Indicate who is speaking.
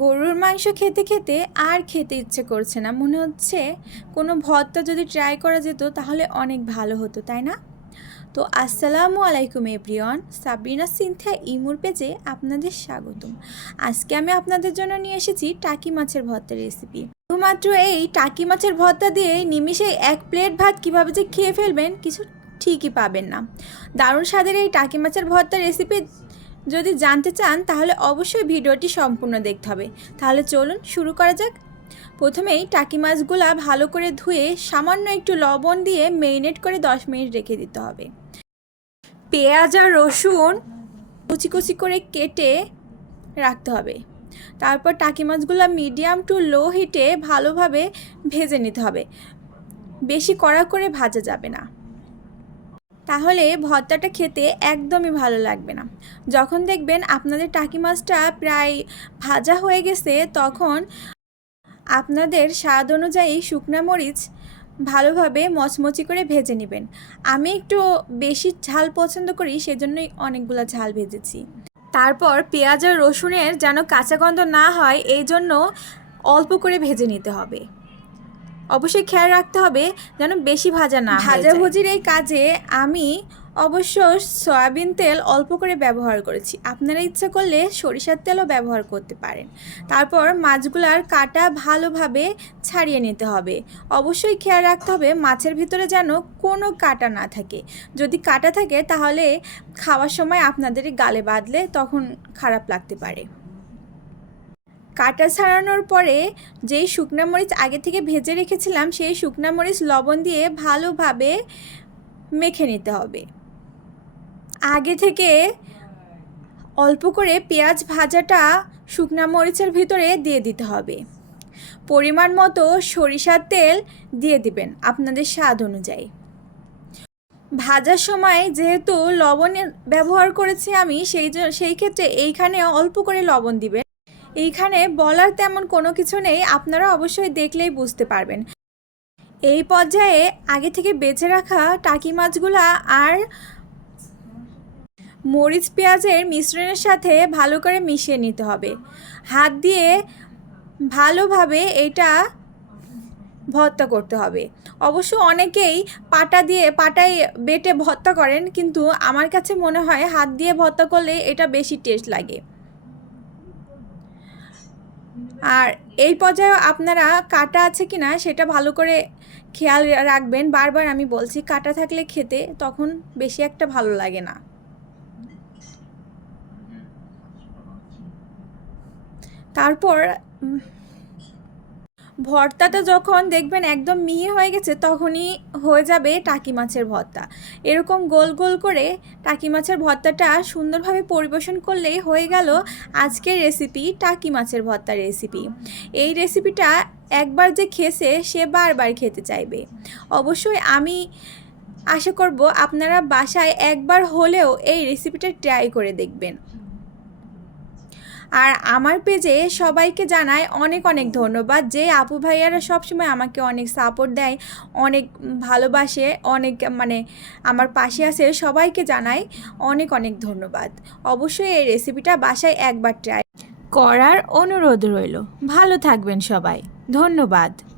Speaker 1: গরুর মাংস খেতে খেতে আর খেতে ইচ্ছে করছে না। মনে হচ্ছে কোনো ভর্তা যদি ট্রাই করা যেত তাহলে অনেক ভালো হতো, তাই না? তো আসসালামু আলাইকুম এভরিওয়ান সাবরিনা সিনথিয়া ইমুর পেজে আপনাদের স্বাগতম। আজকে আমি আপনাদের জন্য নিয়ে এসেছি টাকি মাছের ভর্তা রেসিপি শুধুমাত্র এই টাকি মাছের ভর্তা দিয়ে নিমিষে এক প্লেট ভাত কীভাবে যে খেয়ে ফেলবেন, কিছু ঠিকই পাবেন না। দারুণ স্বাদের এই টাকি মাছের ভর্তা রেসিপি যদি জানতে চান, তাহলে অবশ্যই ভিডিওটি সম্পূর্ণ দেখতে হবে। তাহলে চলুন শুরু করা যাক। প্রথমেই টাকি মাছগুলা ভালো করে ধুয়ে সামান্য একটু লবণ দিয়ে মেরিনেট করে দশ মিনিট রেখে দিতে হবে। পেঁয়াজ আর রসুন কুচি কুচি করে কেটে রাখতে হবে। তারপর টাকি মাছগুলো মিডিয়াম টু লো হিটে ভালোভাবে ভেজে নিতে হবে। বেশি কড়া করে ভাজা যাবে না। তাহলে ভর্তাটা খেতে একদমই ভালো লাগবে না। যখন দেখবেন আপনাদের টাকি মাছটা প্রায় ভাজা হয়ে গেছে, তখন আপনাদের স্বাদ অনুযায়ী শুকনা মরিচ ভালোভাবে মচমচি করে ভেজে নেবেন। আমি একটু বেশি ঝাল পছন্দ করি, সেজন্যই অনেকগুলো ঝাল ভেজেছি। তারপর পেঁয়াজ আর রসুনের যেন কাঁচা গন্ধ না হয় এই জন্য অল্প করে ভেজে নিতে হবে। অবশ্যই খেয়াল রাখতে হবে যেন বেশি ভাজা না ভাজাভুজির এই কাজে আমি অবশ্য সয়াবিন তেল অল্প করে ব্যবহার করেছি। আপনারা ইচ্ছা করলে সরিষার তেলও ব্যবহার করতে পারেন। তারপর মাছগুলার কাটা ভালোভাবে ছাড়িয়ে নিতে হবে। অবশ্যই খেয়াল রাখতে হবে মাছের ভিতরে যেন কোনো কাটা না থাকে। যদি কাটা থাকে তাহলে খাওয়ার সময় আপনাদের গালে বাঁধলে তখন খারাপ লাগতে পারে। কাটা ছাড়ানোর পরে যেই শুকনা মরিচ আগে থেকে ভেজে রেখেছিলাম, সেই শুকনা মরিচ লবণ দিয়ে ভালোভাবে মেখে নিতে হবে। আগে থেকে অল্প করে পেঁয়াজ ভাজাটা শুকনা মরিচের ভিতরে দিয়ে দিতে হবে। পরিমাণ মতো সরিষার তেল দিয়ে দিবেন আপনাদের স্বাদ অনুযায়ী। ভাজার সময় যেহেতু লবণের ব্যবহার করেছি আমি, সেই সেই ক্ষেত্রে এইখানে অল্প করে লবণ দিবেন। এইখানে বলার তেমন কোনো কিছু নেই, আপনারা অবশ্যই দেখলেই বুঝতে পারবেন। এই পর্যায়ে আগে থেকে বেছে রাখা টাকি মাছগুলা আর মরিচ পেঁয়াজের মিশ্রণের সাথে ভালো করে মিশিয়ে নিতে হবে। হাত দিয়ে ভালোভাবে এটা ভর্তা করতে হবে। অবশ্য অনেকেই পাটা দিয়ে, পাটায় বেটে ভর্তা করেন, কিন্তু আমার কাছে মনে হয় হাত দিয়ে ভর্তা করলে এটা বেশি টেস্ট লাগে। আর এই পর্যায়ে আপনারা কাটা আছে কি না সেটা ভালো করে খেয়াল রাখবেন। বারবার আমি বলছি, কাটা থাকলে খেতে তখন বেশি একটা ভালো লাগে না। তারপর ভর্তাটা যখন দেখবেন একদম মিহি হয়ে গেছে, তখনই হয়ে যাবে টাকি মাছের ভর্তা। এরকম গোল গোল করে টাকি মাছের ভর্তাটা সুন্দরভাবে পরিবেশন করলেই হয়ে গেল আজকের রেসিপি টাকি মাছের ভর্তা রেসিপি এই রেসিপিটা একবার যে খেয়েছে, সে বারবার খেতে চাইবে। অবশ্যই আমি আশা করব আপনারা বাসায় একবার হলেও এই রেসিপিটা ট্রাই করে দেখবেন। আর আমার পেজে সবাইকে জানায় অনেক অনেক ধন্যবাদ যে আপু ভাইয়ারা সবসময় আমাকে অনেক সাপোর্ট দেয়, অনেক ভালোবাসে, অনেক মানে আমার পাশে আছে, সবাইকে জানায় অনেক অনেক ধন্যবাদ। অবশ্যই এই রেসিপিটা বাসায় একবার ট্রাই করার অনুরোধ রইল। ভালো থাকবেন সবাই। ধন্যবাদ।